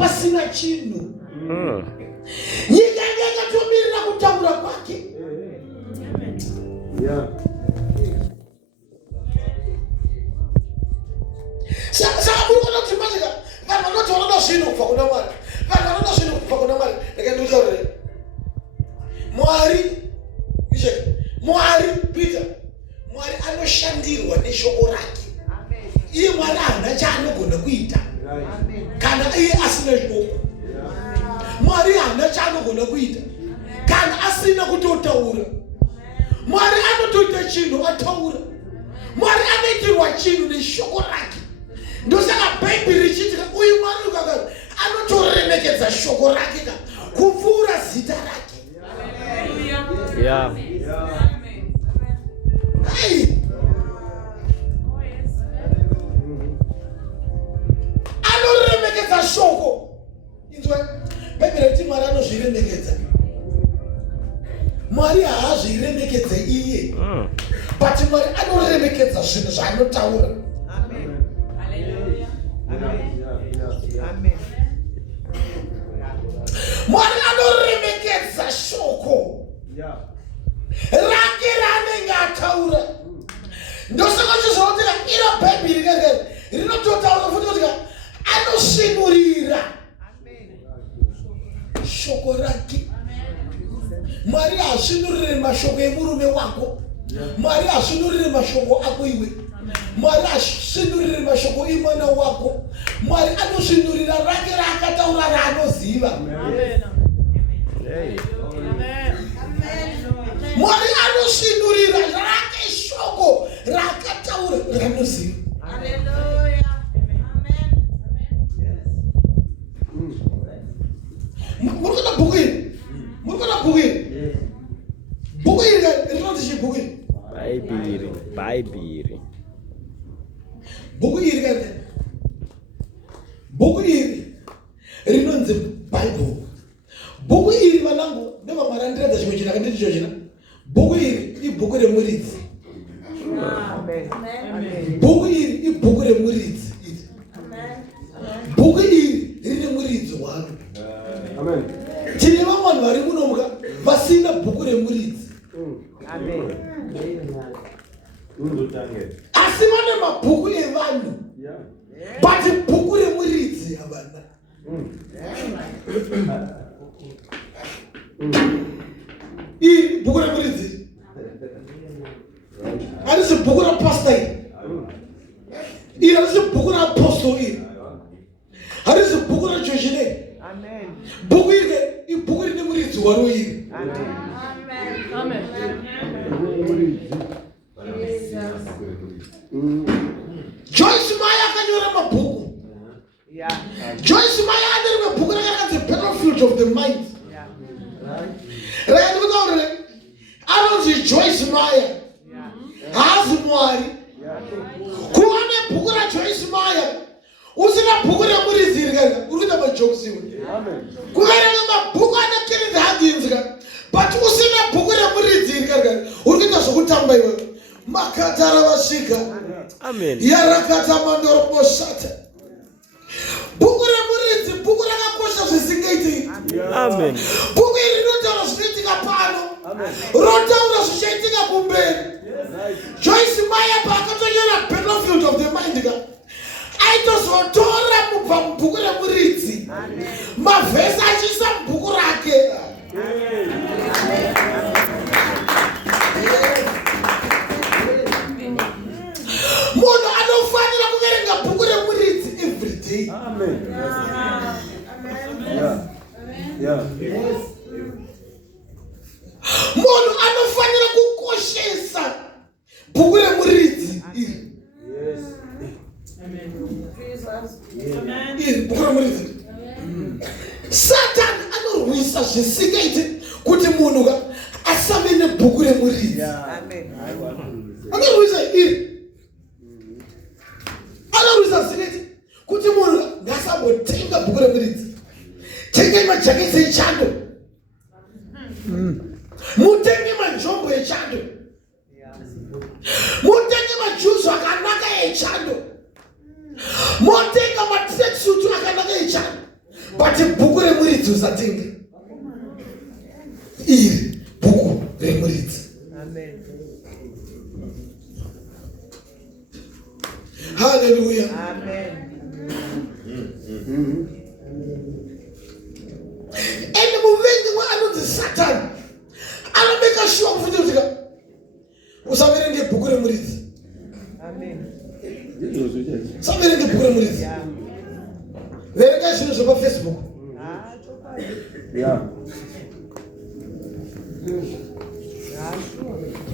pasina chinhu. Nyika yakatomirira kutaura kwake. Saka muri kuona kuti manje vanhu vanotoona zvinhu kubva kuna Mwari. Vanhu vanoona zvinhu kubva kuna Mwari. Ndakanditaurira. Mwari Peter. Mwari anoshandirwa neshoko rake. Iye Mwari hana chaanogona kuita. Kana iye asina shoko. Mwari hana chaanogona kuita. Kana asina kutotaura. Mwari anotoita chinhu ataura. Mwari anoitirwa chinhu neshoko rake. Ndosaka Bhaibheri richitika uyu Mwari ukagara anotoremekedza shoko rake kupfuura zita rake. Anoremekedza shoko. Inzwa Bhaibheri riti Mwari anozviremekedza. Mwari haazviremekedze iye. But Mwari anoremekedza zvinhu zvaanotaura. Mwari anoremekedza shoko rake raanenge ataura. Ndosaka chizooneka iro Bhaibheri rinototaura futi kuti anosvinurira shoko rake. Mwari haasvinurire mashoko emurume wako. Mwari haasvinurire mashoko ako iwe. Mwari haasvinurire mashoko emwana wako. Mwari anosvinurira rake raakataura raanoziva. Mwari anosvinurira rake shoko raakataura raanoziva. Muri kuona bhuku iri? Muri kuona bhuku iri? Bhuku iri rinonzi chii bhuku iri? Bhaibheri. Bhuku iri kati. Bhuku iri rinonzi Bible. Bhuku iri vanangu nevamwari andiradza chimwe chinhu akanditi chochina. Bhuku iri ibhuku remuridzi. Bhuku iri ibhuku remuridzi. Bhuku iri rine muridzi waro. Tine vamwe vanhu vari munomuka vasina bhuku remuridzi. Asi vane mabhuku evanhu. But bhuku remuridzi havana. Iri bhuku remuridzi. Harisi bhuku rapasta iri. Iri harisi bhuku raapostol iri. Harisi bhuku raJoshine. Bhuku iri ibhuku rine muridzi waro iri. Joyce Meyer akanyora mabhuku. Joyce Meyer ane rimwe bhuku rakanzi Battlefield of the Mind. Ndikutaurire anonzi Joyce Meyer. Haazi Mwari. Kuva nebhuku raJoyce Meyer usina bhuku remuridzi iri uri kuita majokes iwe. Kuverenga mabhuku ana Kenneth Hagin but usina bhuku remuridzi iri uri kuita zvokutamba iwe. Makatara vasvika. Yarakata mandoroboshata. Bhuku remuridzi bhuku rakakosha zvisingaiti. Bhuku iri rinotaura zvinoitika pano. Rotaura zvichaitika kumberi. Joyce Meyer paakatonyora Battlefield of the Mind aitozotora mubva mubhuku remuridzi mavhesi achiisa mubhuku rake. Munhu anofanira kuverenga bhuku remuridzi every day. Munhu anofanira kukoshesa bhuku remuridzi iri. Iri bhuku remuridzi. Satani anorwisa zvisingaiti kuti munhu asave nebhuku remuridzi. Anorwisa iri. Anorwisa zvisingaiti kuti munhu ngasambotenga bhuku remuridzi. Tengai majaketi echando. Mutenge majombo echando. Mutenge majuzi akanaka echando. Motenga matracksuit akanaka echando. muridzi usatenga iri bhuku remuridzi. Hallelujah. And muvengi waanonzi Satan anomeka sure kuti utika usaverenge bhuku remuridzi. Usaverenge bhuku remuridzi. Verenga zvinhu zvepa Facebook.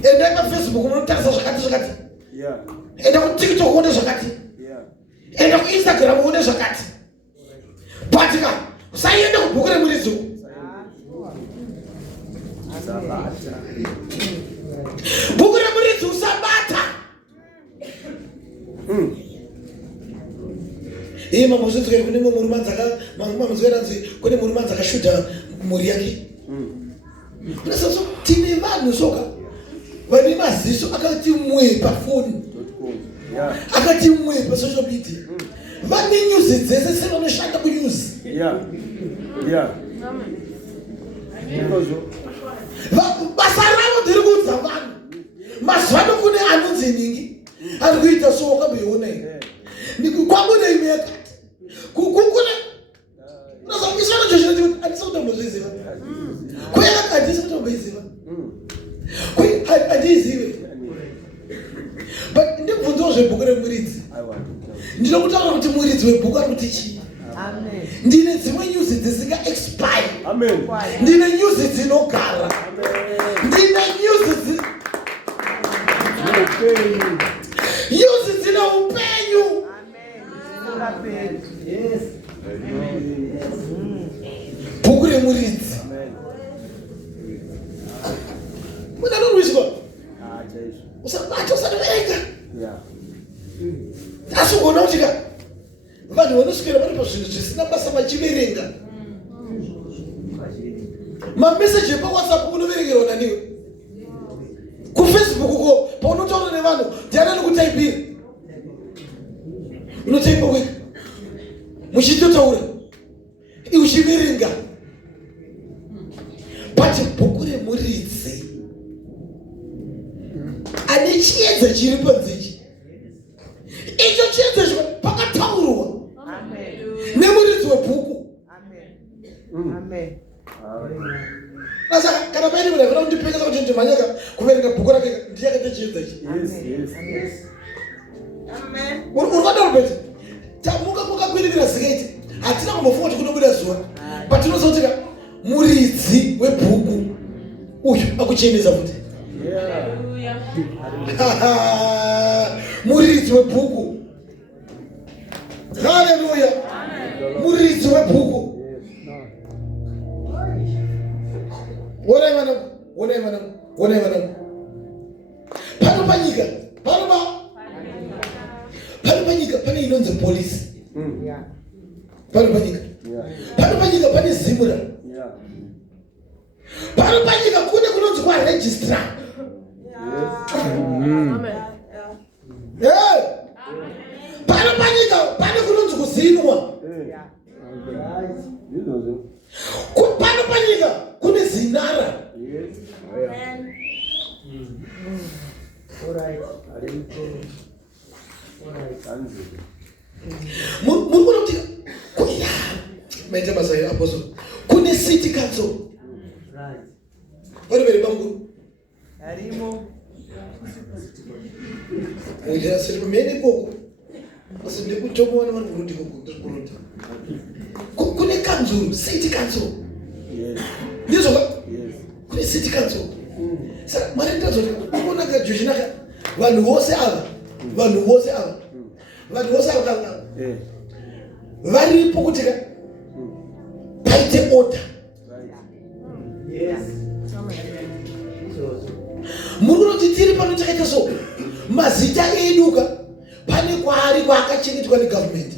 Enda pa Facebook unotarisa zvakati. Enda ku TikTok uone zvakati. Enda ku Instagram uone zvakati. Patika usaenda ku bhuku remuridzi. Bhuku remuridzi usabata. Mama zvitsvere kune murume dzaka kune murume dzakashuta mhuri yake. Kunaso tine vanhu soka vane maziso akati mwe pafoni. Akati mwe pa social media. Vane news dzese sevanoshanda ku news. Basa ravo ndiri kuudza vanhu. Mazwano kune anonzi ningi. Ari kuita so wakabeona here. Kwakune imeka. Kukukune. Unazamisana chochote atisa kutomboziva. Kweka atisa kutomboziva. Kweka atizive. But ndibvunzo zvebhuku remuridzi. Ndinokutaura kuti muridzi webhuku ari kuti chii? Amen. Ndine dzimwe news dzisinga expire. Amen. Ndine news dzinogara. Ndine news news dzina upenyu. Amen. Yes. Bhuku remuridzi. Amen. Muna norwishwa. Usabata usaverenga. Asi unoona kuti vanhu vanoswera vari pazvinhu zvisina basa vachiverenga. Mameseji epawhatsapp unoverengerwa naniwe. KuFacebook uko paunotaura nevanhu ndiani anokutaipira. Unotaipa wega muchitotaura uchiverenga. But bhuku remuridzi ane chiedza chiri panzechi. Icho chiedza pakataurwa nemuridzi webhuku. Saka kana paine munhu afana kundipengesa kuti ndimhanyaka kuverenga bhuku rake ndiyakata chiedza ichi. Urikadaro beti tamuka mukakwirira zikaiti hatina kumbofunga kuti kunobuda zuva patinozotika muridzi webhuku uyu akuchenesa kuti muridzi webhuku. Haleluya. Muridzi webhuku. Wonai vanangu. Pano panyika pane inonzi polisi. Pano panyika pane zimura. Pano panyika kune kunonzi kwa registrar. Pano panyika pane kunonzi kuzinwa. Pano panyika kune zinara. Muri kuti maita basa ya apostle kune city council. Pano veri bangu arimo uya siri kumene koko asi ndikutomona vanhu kuti kukurunda kune council, city council. Ndizvo kune city council. Saka mari ndazo kuona ka Joshinaka vanhu vose ava varipo kuti paite order. Muri kuti tiri pano takaita so mazita eduka pane kwaari kwaakachengetwa negovernment.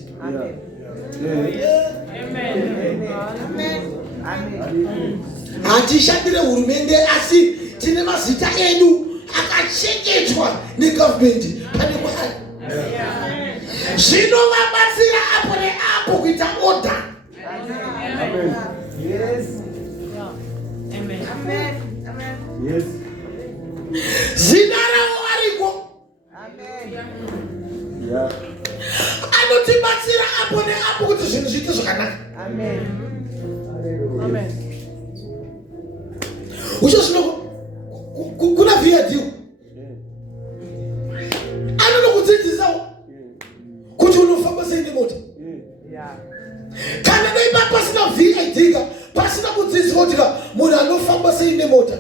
Hatishandire hurumende asi tine mazita edu akachengetwa negovernment pane kwaari. Zvinovabatsira apo neapo kuita order. Yes. Amen. Amen. Amen. Yes. Zina rawo ariko. Amen. Yeah. Anotibatsira apo neapo kuti zvinhu zviite zvakanaka. Amen. Amen. Uchosvino kuna VID. Anokudzidzisawo kuti unofamba sei nemota. Kana dai pasina VID pasina kudzidziswa kuti munhu anofamba sei nemota.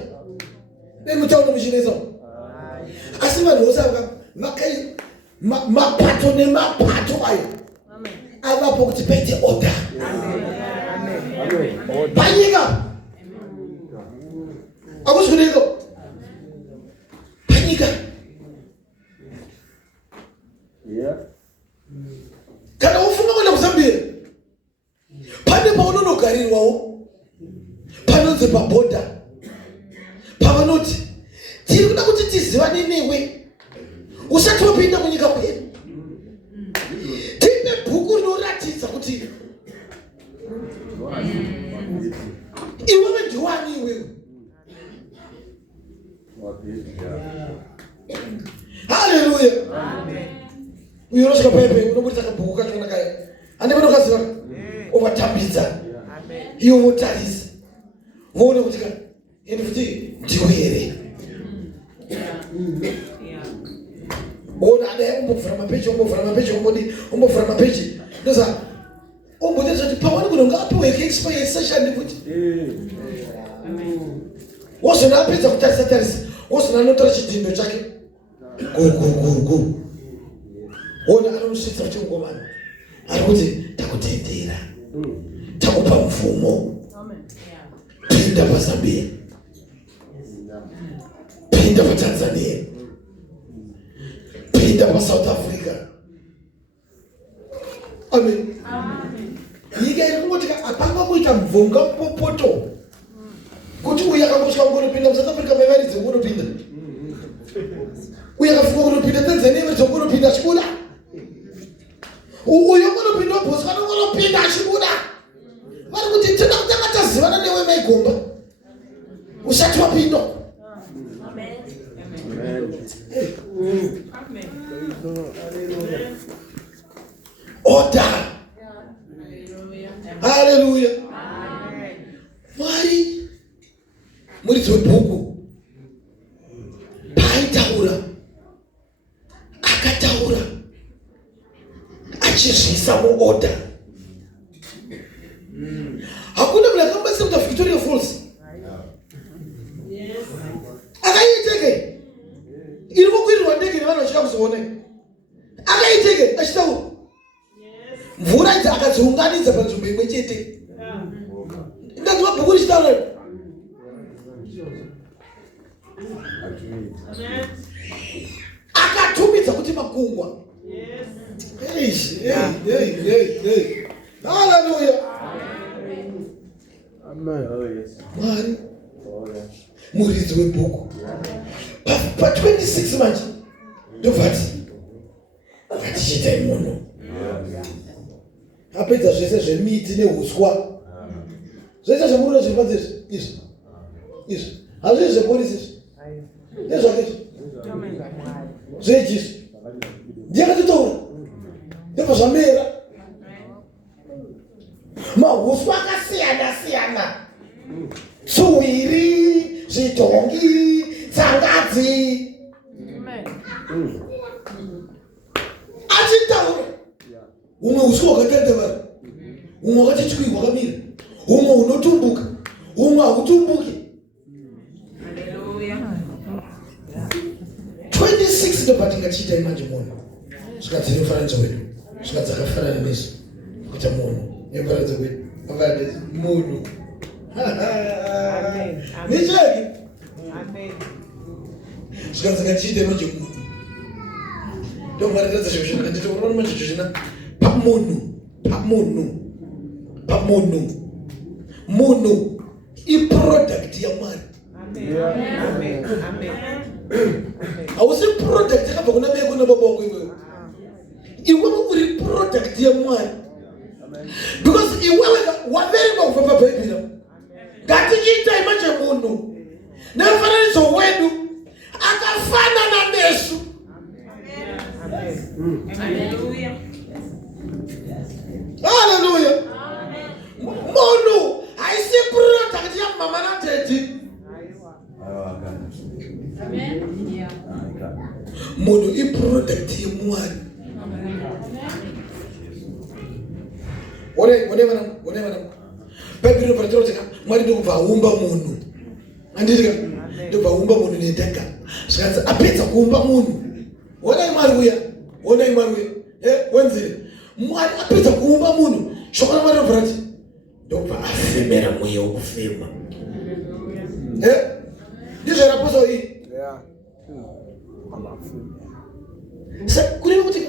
Nemutauro muchinesa. Asi vanhu vose vakai mapato nemapato ayo. Avapo kuti paite order. Panyika. Akuzviniko. Panyika. Yeah. Kana ufunga kwenda kuZambia. Pane paunonogarirwawo. Panonzi paboda. Pavanoti tiri kuda kuti tizivane newe usati wapinda munyika kwedu. Tipe bhuku rinoratidza kuti iwewe ndiwani iwewe. Haleluya. Uyo unosvika pepe unobudisa kabhuku kachona kaya. Ande vanokaziva ovatambidza. Iwo votarisa. Voone kuti ka ende futi ndiwe here. Ona ade umbovhura mapeji umbovhura mapeji. Ndoza umbotesa kuti pawani kuno ngapiwe expire session kuti. Wozona apedza kutarisa. Wozona anotora chidhindo chake. Go. Ona anomusvitsa chingomana. Ari kuti takutendera. Takupa mvumo. Pinda paZambia. Pinda paTanzania. Pinda paSouth Africa. Amen. Nyika iri kungotika apanga kuita mvunga popoto. Kuti uya akangosvika kunopinda muSouth Africa maivaridze kunopinda. Uya akafunga kunopinda Tanzania varidze kunopinda achibuda. Uyo kunopinda wabhosi kana kunopinda achibuda. Vari kuti tinoda kutanga tazivana newe maigomba. Usati wapinda. Amen. Order. Hallelujah. Mwari muridzi webhuku paaitaura akataura achizviisa muorder. Hakuna munhu akambatsira kuti Victoria Falls akaiteke iri kukwirirwa ndege nevanhu vachida kuzoona akaiteke achitaura mvura idzi akadziunganidza panzvimbo imwe chete. Ndazi mabhuku richitaura akatumidza kuti makungwa. Hallelujah. Mwari muridzi webhuku pa26 manje ndobvati ngatichiitai munhu apedza zvese zvemiti nehuswa zvese zvemuriro zviri panze izvi hazvizvi zvepolisi izvi nezvake zvejizvi ndiyakatitaura ndibva zvamera mahuswa akasiyana tsuwiri zvidhongi tsangadzi achitaura umwe uswa hwakatandavara umwe wakati twii hwakamira umwe unotumbuka umwe hautumbuki. 26 ndo patingachiita imanje munhu zvikadzine mufananidzo wedu zvikadzakafanana nesu kuita munhu nemufananidzo wedu afananidzo munhu nichaki zvikadzakachiita imanje munhu ndomwariradza zvinhu zvinaka nditoona manje zvina pamunhu iproduct yaMwari. Hausi product yakabva kuna mai kuna baba wako iwewe. Iwewe uri product yaMwari. because iwewe waverenga kubva pabhaibheri. Ngatichiitai manje munhu nemufananidzo wedu akafanana nesu. Hallelujah. Hallelujah. Munhu haisi product yamama nadhedhi. Munhu iproduct yeMwari. Whatever. Bhaibheri rinobva kuti Mwari ndokubva aumba munhu. Anditi ka? Ndokubva aumba munhu nedhaka. Zvikanzi apedza kuumba munhu. Onai Mwari uya. Wenzire. Mwari apedza kuumba munhu. Shoko raMwari rinobva kuti ndokubva afemera mweya wokufema. Ndizvo raposa iyi. Kureva kuti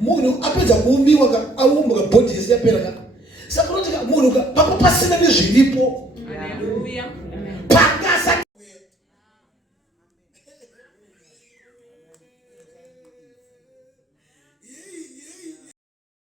munhu apedza kuumbiwa aumbwa bhodhi yese yapera ka. Saka kuti munhu papo pasina nezviripo. Hallelujah.